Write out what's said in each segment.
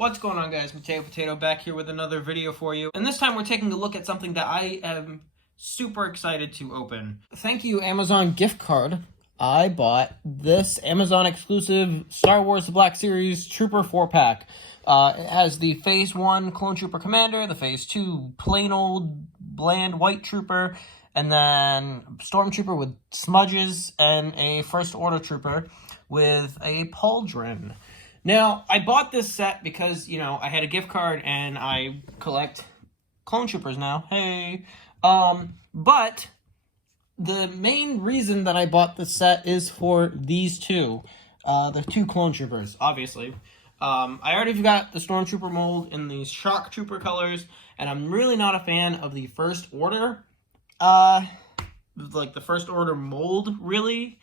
What's going on, guys? Mateo back here with another video for you. And this time we're taking a look at something that I am super excited to open. Thank you, Amazon gift card. I bought this Amazon exclusive Star Wars The Black Series Trooper 4-pack. It has the Phase 1 Clone Trooper Commander, the Phase 2 plain old bland white trooper, and then Stormtrooper with smudges, and a First Order Trooper with a pauldron. Now, I bought this set because, I had a gift card and I collect clone troopers now. Hey. But the main reason that I bought this set is for these two. The two clone troopers, obviously. I already got the Stormtrooper mold in these Shock Trooper colors, and I'm really not a fan of the First Order. The First Order mold, really.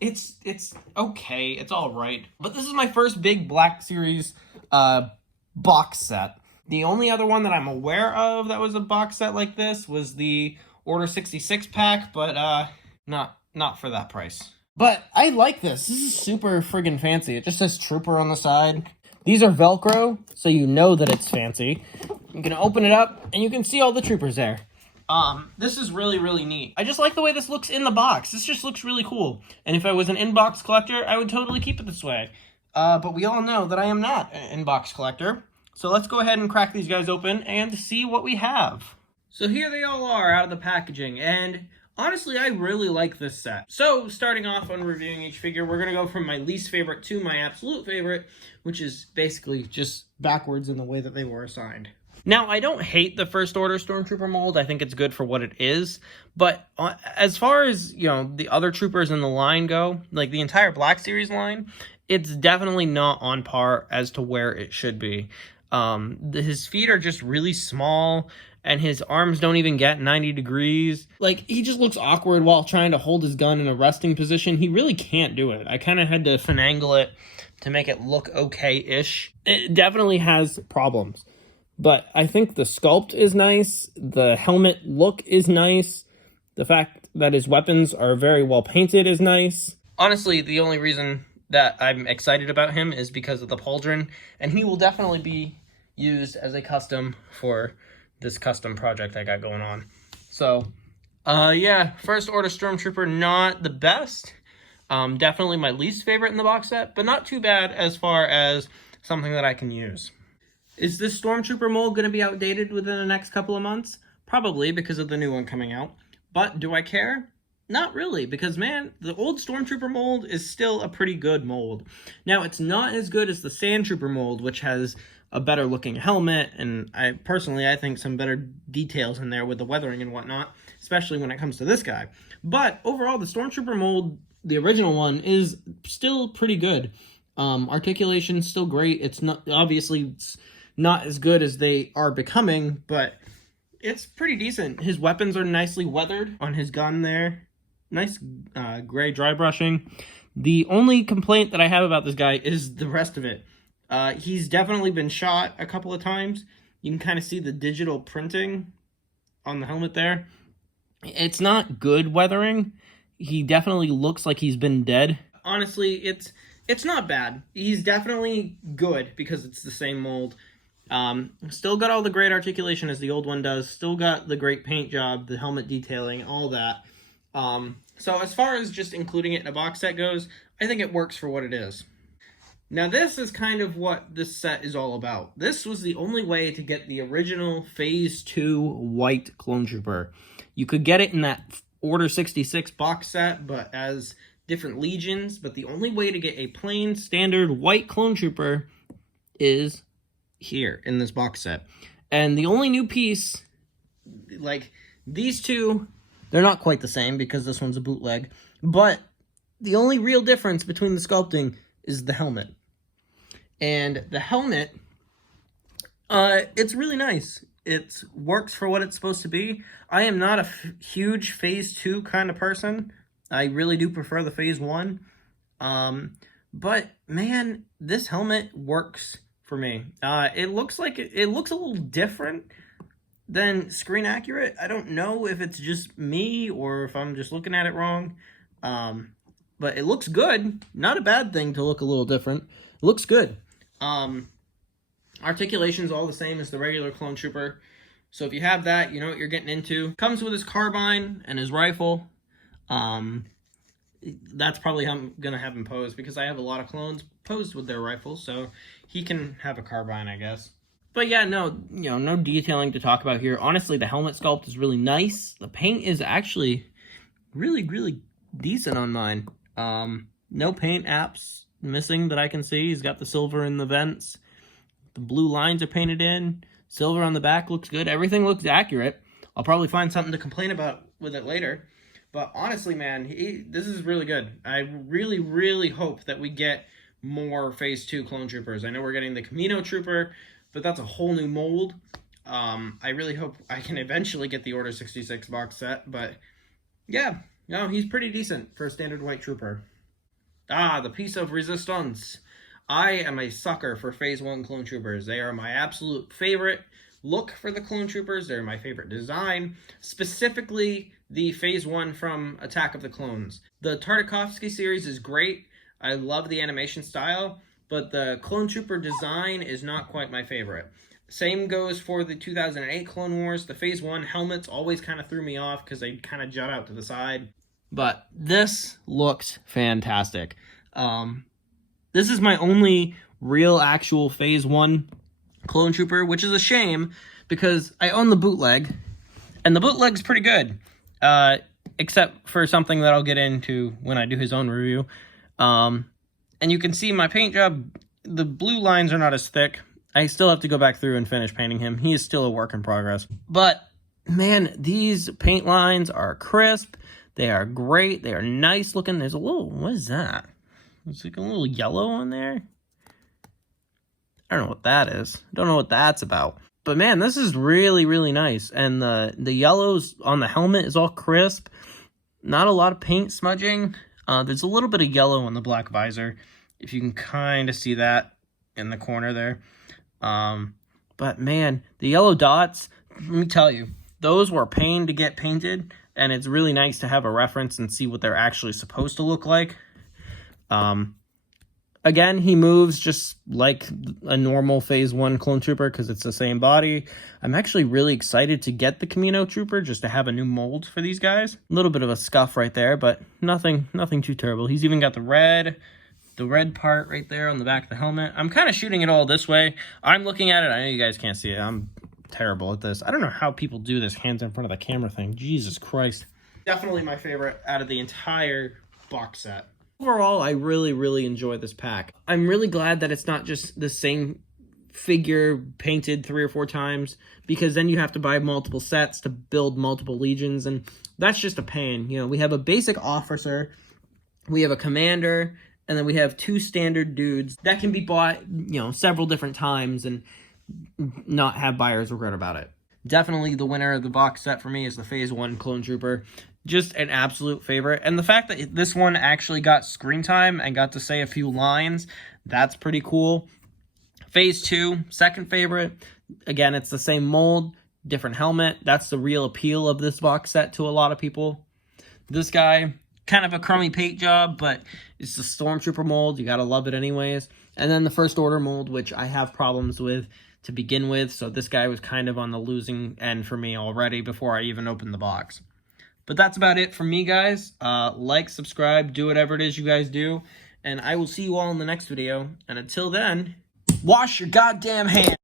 It's okay, it's alright. But this is my first big Black Series box set. The only other one that I'm aware of that was a box set like this was the Order 66 pack, but not for that price. But I like this. This is super friggin' fancy. It just says Trooper on the side. These are Velcro, so you know that it's fancy. You can open it up, and you can see all the troopers there. This is really, really neat. I just like the way this looks in the box. This just looks really cool. And if I was an in-box collector, I would totally keep it this way. But we all know that I am not an in-box collector. So let's go ahead and crack these guys open and see what we have. So here they all are out of the packaging, and honestly, I really like this set. So, starting off on reviewing each figure, we're going to go from my least favorite to my absolute favorite, which is basically just backwards in the way that they were assigned. Now, I don't hate the First Order Stormtrooper mold. I think it's good for what it is. But as far as, the other troopers in the line go, like the entire Black Series line, it's definitely not on par as to where it should be. His feet are just really small, and his arms don't even get 90 degrees. Like, he just looks awkward while trying to hold his gun in a resting position. He really can't do it. I kind of had to finagle it to make it look okay-ish. It definitely has problems. But I think the sculpt is nice, the helmet look is nice, the fact that his weapons are very well painted is nice. Honestly, the only reason that I'm excited about him is because of the pauldron, and he will definitely be used as a custom for this custom project I got going on. So, yeah, First Order Stormtrooper, not the best. Definitely my least favorite in the box set, but not too bad as far as something that I can use. Is this Stormtrooper mold going to be outdated within the next couple of months? Probably, because of the new one coming out. But do I care? Not really, because, man, the old Stormtrooper mold is still a pretty good mold. Now, it's not as good as the Sand Trooper mold, which has a better looking helmet, and I think some better details in there with the weathering and whatnot, especially when it comes to this guy. But overall, the Stormtrooper mold, the original one, is still pretty good. Articulation's still great. It's not, obviously, it's not as good as they are becoming, but it's pretty decent. His weapons are nicely weathered on his gun there. Nice gray dry brushing. The only complaint that I have about this guy is the rest of it. He's definitely been shot a couple of times. You can kind of see the digital printing on the helmet there. It's not good weathering. He definitely looks like he's been dead. Honestly, it's not bad. He's definitely good because it's the same mold. Still got all the great articulation as the old one does. Still got the great paint job, the helmet detailing, all that. So as far as just including it in a box set goes, I think it works for what it is. Now this is kind of what this set is all about. This was the only way to get the original Phase 2 white Clone Trooper. You could get it in that Order 66 box set, but as different legions, but the only way to get a plain, standard white Clone Trooper is here in this box set. And the only new piece, like these two, they're not quite the same because this one's a bootleg, but the only real difference between the sculpting is the helmet. And the helmet, it's really nice. It works for what it's supposed to be. I am not a huge Phase 2 kind of person. I really do prefer the Phase 1. But, man, this helmet works for me. It looks like it looks a little different than screen accurate. I don't know if it's just me or if I'm just looking at it wrong. But it looks good. Not a bad thing to look a little different. It looks good. Articulation's all the same as the regular Clone Trooper. So if you have that, you know what you're getting into. Comes with his carbine and his rifle. That's probably how I'm going to have him posed, because I have a lot of clones posed with their rifles, so he can have a carbine, I guess. But yeah, no, no detailing to talk about here. Honestly, the helmet sculpt is really nice. The paint is actually really, really decent on mine. No paint apps missing that I can see. He's got the silver in the vents. The blue lines are painted in. Silver on the back looks good. Everything looks accurate. I'll probably find something to complain about with it later. But honestly, man, this is really good. I really, really hope that we get more Phase 2 Clone Troopers. I know we're getting the Camino Trooper, but that's a whole new mold. I really hope I can eventually get the Order 66 box set. But yeah, no, he's pretty decent for a standard white trooper. The Piece of Resistance. I am a sucker for Phase 1 Clone Troopers. They are my absolute favorite look for the Clone Troopers. They're my favorite design. Specifically, the Phase 1 from Attack of the Clones. The Tartakovsky series is great. I love the animation style, but the Clone Trooper design is not quite my favorite. Same goes for the 2008 Clone Wars. The Phase 1 helmets always kind of threw me off because they kind of jut out to the side. But this looked fantastic. This is my only real actual Phase 1 Clone Trooper, which is a shame because I own the bootleg, and the bootleg's pretty good, except for something that I'll get into when I do his own review. And you can see my paint job, the blue lines are not as thick. I still have to go back through and finish painting him. He is still a work in progress. But, man, these paint lines are crisp. They are great. They are nice looking. There's a little, what is that? There's like a little yellow on there. I don't know what that is. I don't know what that's about. But man, this is really, really nice. And the yellows on the helmet is all crisp. Not a lot of paint smudging. There's a little bit of yellow on the black visor. If you can kind of see that in the corner there. But man, the yellow dots, let me tell you, those were a pain to get painted. And it's really nice to have a reference and see what they're actually supposed to look like. Again, he moves just like a normal Phase 1 Clone Trooper because it's the same body. I'm actually really excited to get the Camino Trooper just to have a new mold for these guys. A little bit of a scuff right there, but nothing too terrible. He's even got the red part right there on the back of the helmet. I'm kind of shooting it all this way. I'm looking at it. I know you guys can't see it. I'm terrible at this. I don't know how people do this hands in front of the camera thing. Jesus Christ. Definitely my favorite out of the entire box set. Overall, I really, really enjoy this pack. I'm really glad that it's not just the same figure painted 3 or 4 times, because then you have to buy multiple sets to build multiple legions, and that's just a pain. You know, we have a basic officer, we have a commander, and then we have 2 standard dudes that can be bought, several different times and not have buyers regret about it. Definitely the winner of the box set for me is the Phase 1 Clone Trooper. Just an absolute favorite. And the fact that this one actually got screen time and got to say a few lines, that's pretty cool. Phase 2, second favorite. Again, it's the same mold, different helmet. That's the real appeal of this box set to a lot of people. This guy, kind of a crummy paint job, but it's the Stormtrooper mold. You gotta love it anyways. And then the First Order mold, which I have problems with to begin with. So this guy was kind of on the losing end for me already before I even opened the box. But that's about it from me, guys. Like, subscribe, do whatever it is you guys do. And I will see you all in the next video. And until then, wash your goddamn hands.